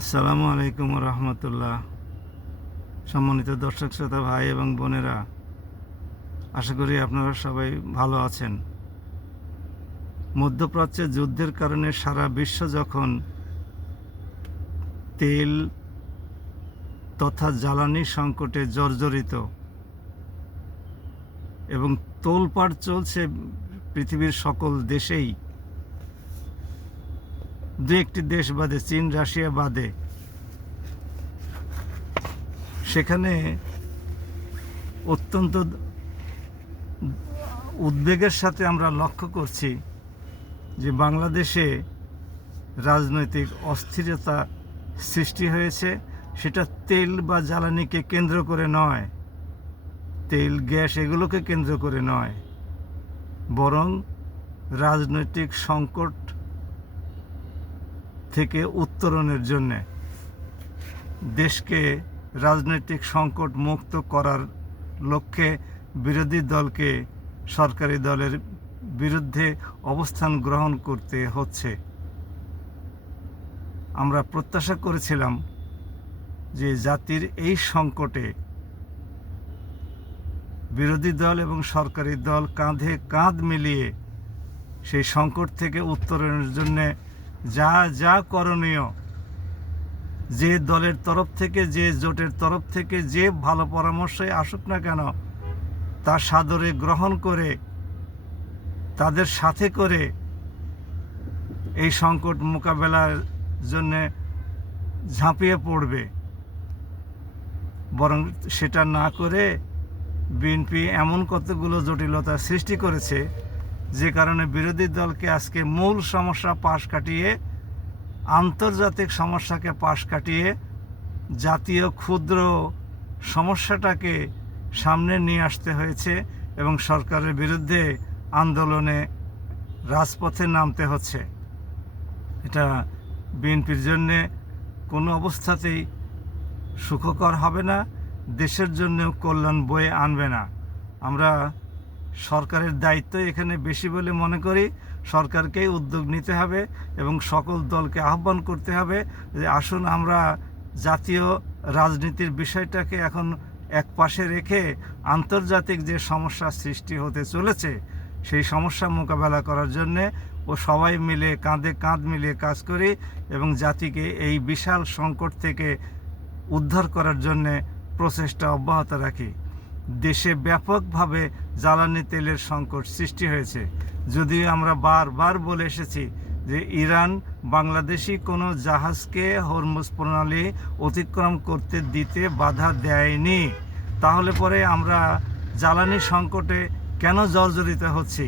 আসসালামু আলাইকুম রহমতুল্লাহ। সম্মানিত দর্শক শ্রোতা ভাই এবং বোনেরা, আশা করি আপনারা সবাই ভালো আছেন। মধ্যপ্রাচ্যে যুদ্ধের কারণে সারা বিশ্ব যখন তেল তথা জ্বালানি সংকটে জর্জরিত এবং তোলপাড় চলছে পৃথিবীর সকল দেশেই, দু একটি দেশ বাদে, চীন রাশিয়া বাদে, সেখানে অত্যন্ত উদ্বেগের সাথে আমরা লক্ষ্য করছি যে বাংলাদেশে রাজনৈতিক অস্থিরতা সৃষ্টি হয়েছে। সেটা তেল বা জ্বালানিকে কেন্দ্র করে নয়, তেল গ্যাস এগুলোকে কেন্দ্র করে নয়, বরং রাজনৈতিক সংকট থেকে উত্তরণের জন্যে, দেশকে রাজনৈতিক সংকট মুক্ত করার লক্ষ্যে বিরোধী দলকে সরকারি দলের বিরুদ্ধে অবস্থান গ্রহণ করতে হচ্ছে। আমরা প্রত্যাশা করেছিলাম যে জাতির এই সংকটে বিরোধী দল এবং সরকারি দল কাঁধে কাঁধ মিলিয়ে সেই সংকট থেকে উত্তরণের জন্যে যা যা করণীয়, যে দলের তরফ থেকে, যে জোটের তরফ থেকে যে ভালো পরামর্শই আসুক না কেন, তা সাদরে গ্রহণ করে তাদের সাথে করে এই সংকট মোকাবেলার জন্য ঝাঁপিয়ে পড়বে। বরং সেটা না করে বিএনপি এমন কতগুলো জটিলতা সৃষ্টি করেছে, যে কারণে বিরোধী দলকে আজকে মূল সমস্যা পাশ কাটিয়ে, আন্তর্জাতিক সমস্যাকে পাশ কাটিয়ে জাতীয় ক্ষুদ্র সমস্যাটাকে সামনে নিয়ে আসতে হয়েছে এবং সরকারের বিরুদ্ধে আন্দোলনে রাজপথে নামতে হচ্ছে। এটা বিএনপির জন্যে কোনো অবস্থাতেই সুখকর হবে না, দেশের জন্যও কল্যাণ বয়ে আনবে না। আমরা সরকারের দায়িত্ব এখানে বেশি বলে মনে করি। সরকারকেই উদ্যোগ নিতে হবে এবং সকল দলকে আহ্বান করতে হবে যে আসুন আমরা জাতীয় রাজনীতির বিষয়টাকে এখন এক পাশে রেখে আন্তর্জাতিক যে সমস্যা সৃষ্টি হতে চলেছে সেই সমস্যা মোকাবেলা করার জন্যে সবাই মিলে কাঁধে কাঁধ মিলিয়ে কাজ করি এবং জাতিকে এই বিশাল সংকট থেকে উদ্ধার করার জন্যে প্রচেষ্টা অব্যাহত রাখি। দেশে ব্যাপকভাবে জ্বালানি তেলের সংকট সৃষ্টি হয়েছে। যদিও আমরা বারবার বলে এসেছি যে ইরান বাংলাদেশি কোনো জাহাজকে হরমুজ প্রণালী অতিক্রম করতে দিতে বাধা দেয়নি, তাহলে পরে আমরা জ্বালানি সংকটে কেন জর্জরিত হচ্ছি?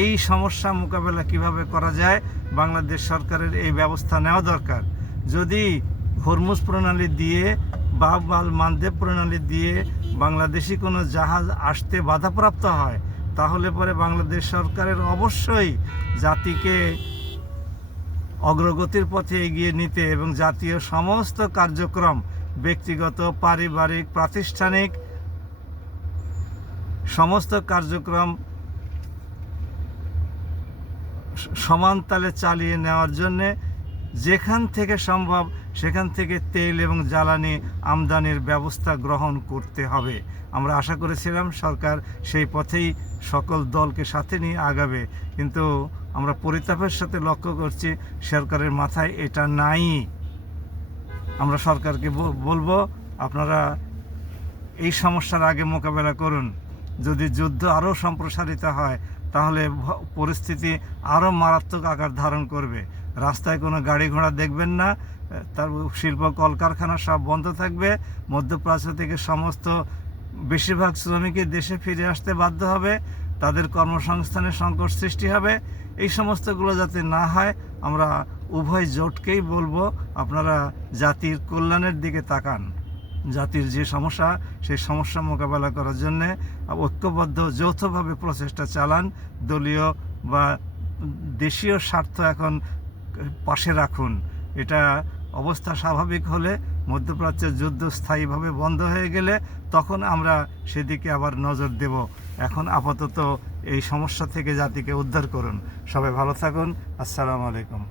এই সমস্যা মোকাবেলা কিভাবে করা যায়, বাংলাদেশ সরকারের এই ব্যবস্থা নেওয়া দরকার। যদি হরমুজ প্রণালী দিয়ে বা মালদ্বীপ প্রণালী দিয়ে বাংলাদেশি কোনো জাহাজ আসতে বাধাপ্রাপ্ত হয়, তাহলে পরে বাংলাদেশ সরকারের অবশ্যই জাতিকে অগ্রগতির পথে এগিয়ে নিতে এবং জাতীয় সমস্ত কার্যক্রম, ব্যক্তিগত, পারিবারিক, প্রাতিষ্ঠানিক সমস্ত কার্যক্রম সমান তালে চালিয়ে নেওয়ার জন্যে যেখান থেকে সম্ভব সেখান থেকে তেল এবং জ্বালানি আমদানির ব্যবস্থা গ্রহণ করতে হবে। আমরা আশা করেছিলাম সরকার সেই পথেই সকল দলকে সাথে নিয়ে আগাবে, কিন্তু আমরা পরিতাপের সাথে লক্ষ্য করছি সরকারের মাথায় এটা নাই। আমরা সরকারকে বলবো, আপনারা এই সমস্যার আগে মোকাবেলা করুন। যদি যুদ্ধ আরও সম্প্রসারিত হয় তাহলে পরিস্থিতি আরও মারাত্মক আকার ধারণ করবে। রাস্তায় কোনো গাড়ি ঘোড়া দেখবেন না, তার শিল্প কলকারখানা সব বন্ধ থাকবে। মধ্যপ্রাচ্য থেকে সমস্ত বেশিরভাগ শ্রমিকই দেশে ফিরে আসতে বাধ্য হবে, তাদের কর্মসংস্থানের সংকট সৃষ্টি হবে। এই সমস্তগুলো যাতে না হয়, আমরা উভয় জোটকেই বলবো আপনারা জাতির কল্যাণের দিকে তাকান। জাতির যে সমস্যা সেই সমস্যা মোকাবেলা করার জন্যে ঐক্যবদ্ধ যৌথভাবে প্রচেষ্টা চালান। দলীয় বা দেশীয় স্বার্থ এখন পাশে রাখুন। এটা অবস্থা স্বাভাবিক হলে, মধ্যপ্রাচ্যের যুদ্ধ স্থায়ীভাবে বন্ধ হয়ে গেলে তখন আমরা সেদিকে আবার নজর দেব। এখন আপাতত এই সমস্যা থেকে জাতিকে উদ্ধার করুন। সবাই ভালো থাকুন। আসসালামু আলাইকুম।